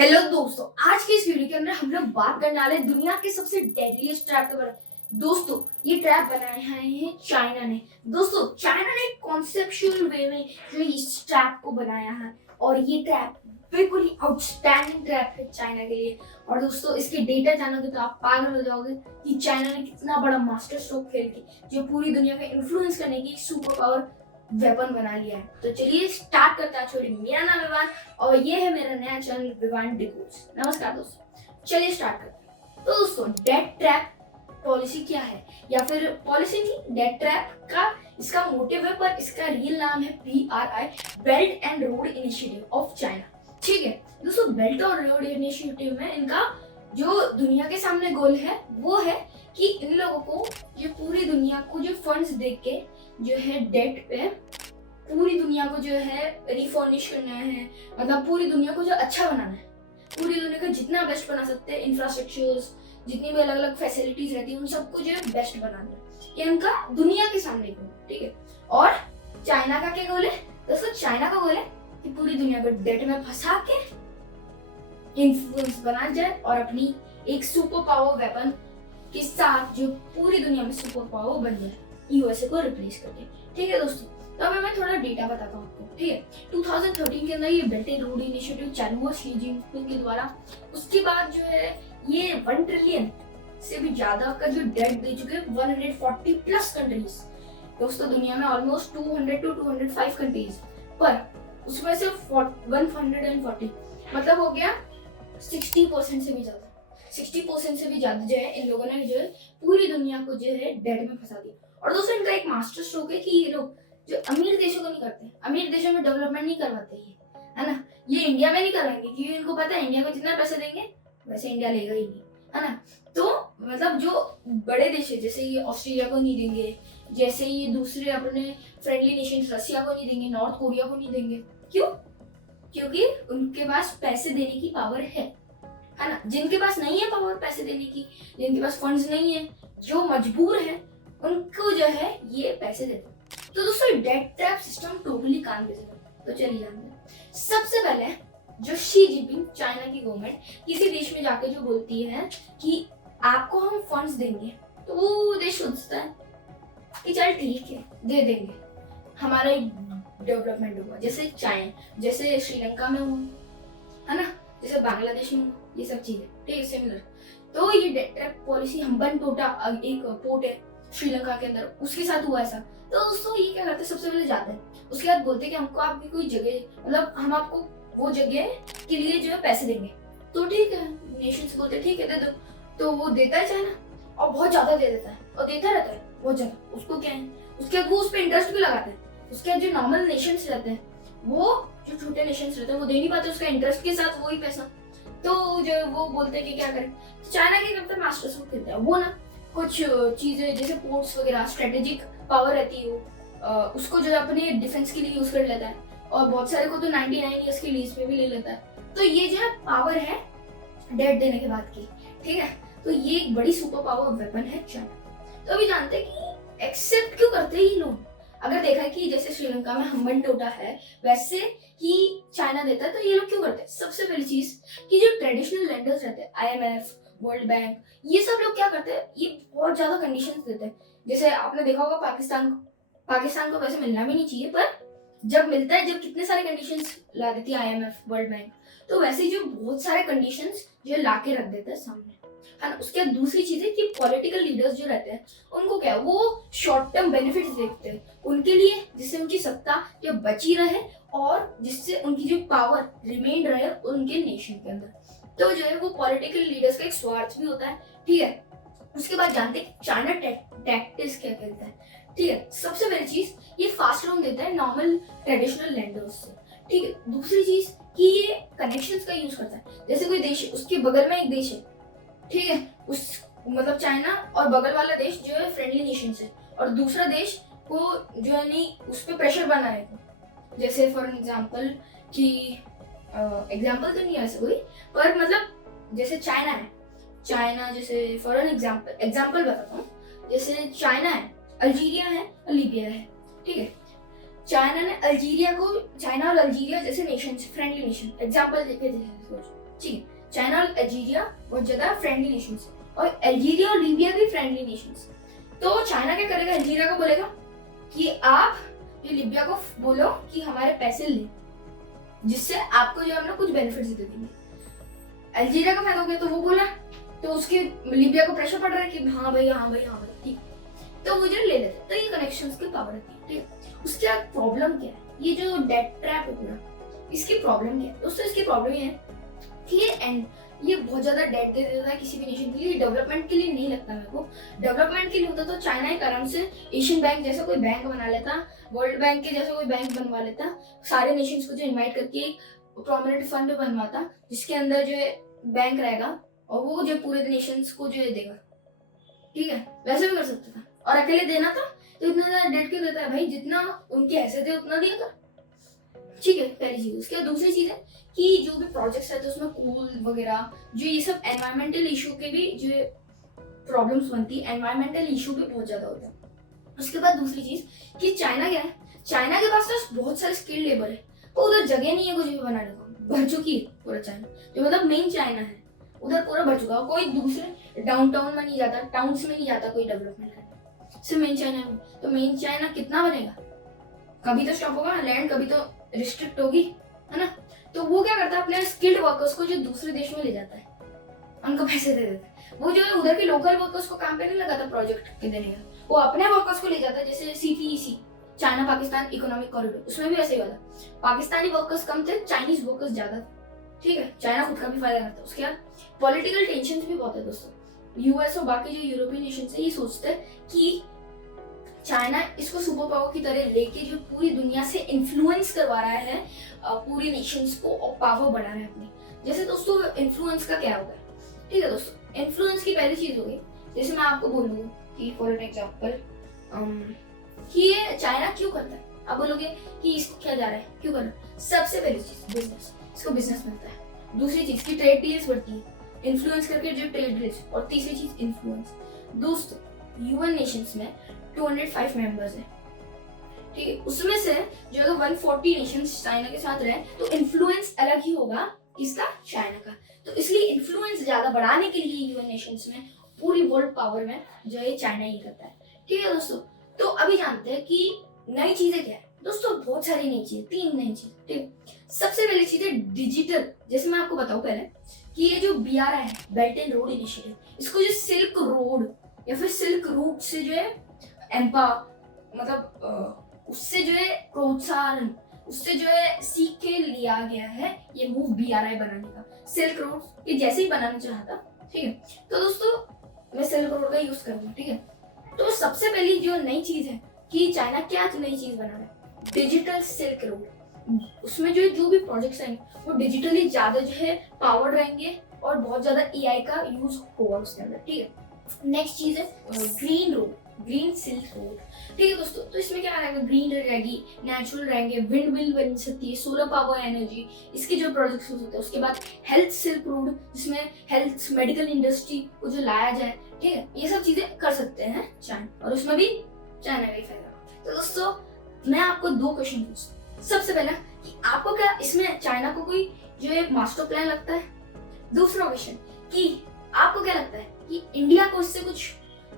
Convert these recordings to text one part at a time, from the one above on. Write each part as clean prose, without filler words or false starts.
Hello दोस्तों, आज के इस वीडियो के अंदर हम लोग बात करने वाले हैं दुनिया के सबसे डेडलीस्ट ट्रैप के बारे में। दोस्तों, ये ट्रैप बनाए हैं चाइना ने। दोस्तों, चाइना ने कॉन्सेप्चुअल वे में जो इस ट्रैप को बनाया है और ये ट्रैप बिल्कुल ही आउटस्टैंडिंग ट्रैप है चाइना के लिए। और दोस्तों, इसके डेटा जानोगे तो आप पागल हो जाओगे कि चाइना ने कितना बड़ा मास्टर स्ट्रोक खेल के जो पूरी दुनिया में इन्फ्लुएंस करने की सुपर पावर वेपन बना लिया है। तो चलिए स्टार्ट करते हैं। छोड़िए, मेरा नाम विवान और ये है मेरा नया चैनल विवान डिकोड्स। नमस्कार दोस्तों, चलिए स्टार्ट करते हैं। तो दोस्तों, डेथ ट्रैप पॉलिसी क्या है, या फिर पॉलिसी नहीं, डेथ ट्रैप का इसका मोटिव है, पर इसका रियल नाम है BRI, belt and road initiative of China. ठीक है दोस्तों, बेल्ट और रोड इनिशिएटिव में इनका जो दुनिया के सामने गोल है वो है कि इन लोगों को ये पूरी दुनिया को जो फंड्स दे के जो है डेट पे पूरी दुनिया को जो है रिफर्निश करना है। मतलब पूरी दुनिया को जो अच्छा बनाना है, पूरी दुनिया का जितना बेस्ट बना सकते हैं, इंफ्रास्ट्रक्चर्स जितनी भी अलग अलग फैसिलिटीज रहती है उन सबको जो है बेस्ट बनाना है। ये उनका दुनिया के सामने गोल है। ठीक है, और चाइना का क्या गोल है दोस्तों? चाइना का गोल है कि पूरी दुनिया को डेट में फंसा के इन्फ्लुएंस बना जाए और अपनी एक सुपर पावर वेपन के साथ जो पूरी दुनिया में सुपर पावर बन जाए, यूएसए को रिप्लेस करके। ठीक है दोस्तों, तो अभी मैं थोड़ा डेटा बताता हूँ आपको। ठीक है, 2013 के अंदर ये बेल्ट एंड रोड इनिशिएटिव चालू हुआ शी जिनपिंग के द्वारा। उसके बाद जो है ये 1 ट्रिलियन से भी ज्यादा का जो डेट दे चुके हैं 140 प्लस कंट्रीज। दोस्तों, दुनिया में ऑलमोस्ट 200 to 205 कंट्रीज, पर उसमें से 140 मतलब हो गया 60% से भी ज्यादा। 60% से भी ज्यादा जो है इन लोगों ने जो है पूरी दुनिया को जो है डेट में फंसा दिया। और दोस्तों, इनका एक मास्टर स्ट्रोक है कि ये लोग जो अमीर देशों को नहीं करते, अमीर देशों में डेवलपमेंट नहीं करवाते ये, है ना। ये इंडिया में नहीं करवाएंगे क्योंकि इनको पता है इंडिया को जितना पैसे देंगे वैसे इंडिया लेगा ही नहीं, है ना। तो मतलब जो बड़े देश है, जैसे ये ऑस्ट्रेलिया को नहीं देंगे, जैसे ये दूसरे अपने फ्रेंडली नेशन रसिया को नहीं देंगे, नॉर्थ कोरिया को नहीं देंगे। क्यों? क्योंकि उनके पास पैसे देने की पावर है ना। जिनके पास नहीं है पावर पैसे देने की, जिनके पास फंड्स नहीं है, जो मजबूर है, उनको जो है ये पैसे देते हैं। तो दोस्तों, डेट ट्रैप सिस्टम टोटली काम कैसे करता है, तो चलिए जानते हैं। सबसे पहले जो शी जिनपिंग चाइना की गवर्नमेंट किसी देश में जाके जो बोलती है कि आपको हम फंड्स देंगे, तो वो देश सोचता है कि चल ठीक है दे देंगे, हमारा डेवलपमेंट होगा। जैसे श्रीलंका में हुआ, है ना, जैसे बांग्लादेश में, ये सब चीजें ठीक है सिमिलर। तो ये डेट ट्रैप पॉलिसी हम्बनटोटा एक पोर्ट है श्रीलंका के अंदर, उसके साथ हुआ ऐसा। तो दोस्तों, ये क्या करते हैं, सबसे पहले जाते हैं, उसके बाद बोलते हैं कि हमको आपकी कोई जगह, मतलब हम आपको वो जगह के लिए जो है पैसे देंगे। तो ठीक है, नेशंस बोलते हैं ठीक है दे दो। तो वो देता है चाइना, और बहुत ज्यादा दे देता है और देता रहता है बहुत ज्यादा। उसको क्या है, उसके बाद वो उस पर इंटरेस्ट भी लगाते हैं। उसके बाद जो नॉर्मल नेशंस रहते हैं, वो जो छोटे नेशंस रहते हैं, वो दे नहीं पाते उसका इंटरेस्ट के साथ वही पैसा। तो जो वो बोलते हैं कि क्या करें, चाइना के करते हैं मास्टर स्ट्रोक खेलता है वो ना। कुछ चीजें जैसे पोर्ट्स वगैरह, स्ट्रेटेजिक पावर रहती है वो, उसको जो है अपने डिफेंस के लिए यूज कर लेता है, और बहुत सारे को तो 99 ईयर्स के लीज पे भी ले लेता है। तो ये जो है पावर है डेट देने के बाद की। ठीक है, तो ये एक बड़ी सुपर पावर वेपन है चाइना। तो अभी जानते हैं कि एक्सेप्ट क्यों करते हैं ये लोग। अगर देखा कि जैसे श्रीलंका में हम्बनटोटा है, वैसे ही चाइना देता है, तो ये लोग क्यों करते हैं? सबसे पहली चीज कि जो ट्रेडिशनल लेंडर्स रहते हैं, IMF, वर्ल्ड बैंक, ये सब लोग क्या करते हैं, ये बहुत ज्यादा कंडीशंस देते हैं। जैसे आपने देखा होगा पाकिस्तान को वैसे मिलना भी नहीं चाहिए, पर जब मिलता है, जब कितने सारे कंडीशंस ला देती है IMF, वर्ल्ड बैंक, तो वैसे जो बहुत सारे कंडीशंस जो ला के रख देता है सामने, है ना। उसके बाद दूसरी चीज है कि पॉलिटिकल लीडर्स जो रहते हैं उनको क्या है, वो शॉर्ट टर्म बेनिफिट्स देखते हैं उनके लिए, जिससे उनकी सत्ता जो बची रहे और जिससे उनकी जो पावर रिमेन रहे उनके नेशन के अंदर। तो जो है वो पॉलिटिकल लीडर्स का एक स्वार्थ भी होता है। ठीक है, उसके बाद जानते हैं चाइना टैक्टिक्स क्या कहता है। ठीक है, सबसे पहली चीज ये फास्ट लोन देता है नॉर्मल ट्रेडिशनल लैंडर्स से। ठीक है, दूसरी चीज कि ये कनेक्शंस का यूज करता है। जैसे कोई देश, उसके बगल में एक देश है, ठीक है, उस मतलब चाइना और बगल वाला देश जो है फ्रेंडली नेशन से, और दूसरा देश को जो है नहीं उस पर प्रेशर बनाएगा। जैसे फॉर एग्जांपल कि एग्जांपल तो नहीं है ऐसा कोई, पर मतलब जैसे चाइना जैसे फॉर एन एग्जांपल बताता हूँ। जैसे चाइना है, अल्जीरिया है और लीबिया है। ठीक है, चाइना और अल्जीरिया जैसे नेशन, फ्रेंडली नेशन, एग्जांपल देके सोचो, ठीक है, चाइना और अल्जीरिया बहुत ज्यादा फ्रेंडली नेशन है, और अल्जीरिया और लीबिया भी फ्रेंडली नेशन है। तो चाइना क्या करेगा, अल्जीरिया को बोलेगा कि आप ये लीबिया को बोलो कि हमारे पैसे ले, जिससे आपको जो है ना कुछ बेनिफिट्स दे देंगे। अल्जीरिया का फायदा हो गया, तो वो बोला, तो उसके लीबिया को प्रेशर पड़ रहा है कि हाँ भाई हाँ भाई हाँ भाई, ठीक, तो वो जो ले लेते। तो ये कनेक्शंस की पावर होती है, ठीक है। उसके बाद प्रॉब्लम क्या है, ये जो डेट ट्रैप है पूरा, इसकी प्रॉब्लम क्या है दोस्तों, इसकी प्रॉब्लम ये है कि ये बहुत ज्यादा डेट दे देता है किसी भी नेशन के लिए। डेवलपमेंट के लिए नहीं लगता मेरे को, डेवलपमेंट के लिए होता तो चाइना एक आराम से एशियन बैंक जैसा कोई बैंक बना लेता, वर्ल्ड बैंक के जैसा कोई बैंक बनवा लेता, सारे नेशंस को जो इनवाइट करके एक प्रोमिनेंट फंड बनवाता, जिसके अंदर जो है बैंक रहेगा और वो जो पूरे नेशंस को जो है देगा, ठीक है, वैसे भी कर सकता था। और अकेले देना था तो इतना ज्यादा डेट क्यों देता है भाई, जितना उनके ऐसे थे उतना दिया था, ठीक है, पहली चीज। उसके बाद दूसरी चीज है कि जो भी प्रोजेक्ट्स रहते हैं उसमें कोल वगैरह, जो ये सब एनवायरमेंटल इशू के भी जो प्रॉब्लम्स बनती है, एनवायरमेंटल इशू भी बहुत ज्यादा होता है। उसके बाद दूसरी चीज कि चाइना क्या है, चाइना के पास तो बहुत सारे स्किल्ड लेबर है, तो उधर जगह नहीं है कुछ भी बनाने को, भर चुकी है पूरा चाइना, जो मतलब मेन चाइना है उधर पूरा भर चुका है। कोई दूसरे डाउनटाउन में नहीं जाता, टाउन्स में नहीं जाता कोई डेवलपमेंट करने, सिर्फ मेन चाइना में। तो मेन चाइना कितना बनेगा, कभी तो स्टॉप होगा, लैंड कभी तो रिस्ट्रिक्ट होगी, है ना। तो वो क्या करता है, अपने स्किल्ड वर्कर्स को जो दूसरे देश में ले जाता है, उनको पैसे दे देता है। वो जो है उधर के लोकल वर्कर्स को काम पे नहीं लगाता प्रोजेक्ट के देने का, वो अपने वर्कर्स को ले जाता है। जैसे CPEC, China Pakistan economic corridor, उसमें भी ऐसे ही हुआ था, पाकिस्तानी वर्कर्स कम थे, चाइनीज वर्कर्स ज्यादा थे, ठीक है। चाइना खुद का भी फायदा करता है। उसके बाद पॉलिटिकल टेंशन भी बहुत है दोस्तों। US और बाकी जो यूरोपियन नेशन है ये सोचते हैं कि चाइना इसको सुपर पावर की तरह लेके जो पूरी दुनिया से इन्फ्लुएंस करवा रहा है पूरी नेशंस को, और पावर बढ़ा रहा है अपनी। जैसे दोस्तों इन्फ्लुएंस का क्या होगा, ठीक है दोस्तों, इन्फ्लुएंस की पहली चीज होगी, जैसे मैं आपको बोलूँ कि फॉर एन एग्जाम्पल कि ये चाइना क्यों करता है, आप बोलोगे कि इसको क्या जा रहा है, क्यों कर रहा है। सबसे पहली चीज बिजनेस, इसको बिजनेस मिलता है। दूसरी चीज की ट्रेड डील्स बढ़ती है, इन्फ्लुएंस करके जो ट्रेड डील्स। और तीसरी चीज इन्फ्लुएंस। दोस्तों UN नेशंस में 205 मेंबर्स हैं, ठीक है, उसमें से जो अगर 140 नेशंस चाइना के साथ रहे तो इन्फ्लुएंस अलग ही होगा, किसका, चाइना का। तो इसलिए इन्फ्लुएंस ज्यादा बढ़ाने के लिए UN नेशंस में पूरी वर्ल्ड पावर में जो है चाइना ही करता है, ठीक है दोस्तों। तो अभी जानते हैं कि नई चीजें क्या है दोस्तों, बहुत सारी नई चीजें, 3 नई चीज, ठीक। सबसे पहली चीज है डिजिटल। जैसे मैं आपको बताऊं पहले कि ये जो BRI है, बेल्ट एंड रोड इनिशिएटिव, इसको जो सिल्क रोड या फिर सिल्क रूट से जो है मतलब उससे जो है प्रोत्साहन, उससे जो है सीख के लिया गया है ये मूव BRI बनाने का। सिल्क रोड ये जैसे ही बनाना चाहा था, ठीक है। तो दोस्तों मैं सिल्क रोड का यूज करूंगा, ठीक है। तो सबसे पहली जो नई चीज है कि चाइना क्या नई चीज बना रहा है, डिजिटल सिल्क रोड। उसमें जो भी प्रोजेक्ट्स आएंगे वो डिजिटली ज्यादा जो है पावर्ड रहेंगे और बहुत ज्यादा AI का यूज होगा उसके अंदर, ठीक है। नेक्स्ट चीज है green road, green silk road, ठीक है दोस्तों। तो इसमें क्या रहेगा, ग्रीन रहेगी, नेचुरल रहेंगे, विंड मिल बन सकती है, सोलर पावर एनर्जी, इसके जो प्रोजेक्ट्स होते हैं। उसके बाद हेल्थ सिल्क रोड, जिसमें हेल्थ मेडिकल इंडस्ट्री को जो लाया जाए, ठीक है, ये सब चीजें कर सकते हैं चाइना, और उसमें भी चाइना का ही फायदा। तो दोस्तों मैं आपको 2 क्वेश्चन पूछता। सबसे पहला कि आपको क्या इसमें चाइना को कोई जो है मास्टर प्लान लगता है। दूसरा क्वेश्चन कि आपको क्या लगता है कि इंडिया को इससे कुछ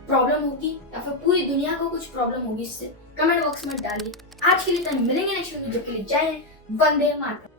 प्रॉब्लम होगी या फिर पूरी दुनिया को कुछ प्रॉब्लम होगी इससे, कमेंट बॉक्स में डालिए। आज के लिए मिलेंगे नेक्स्ट वीडियो, जब के लिए जय हिंद, वंदे मातरम।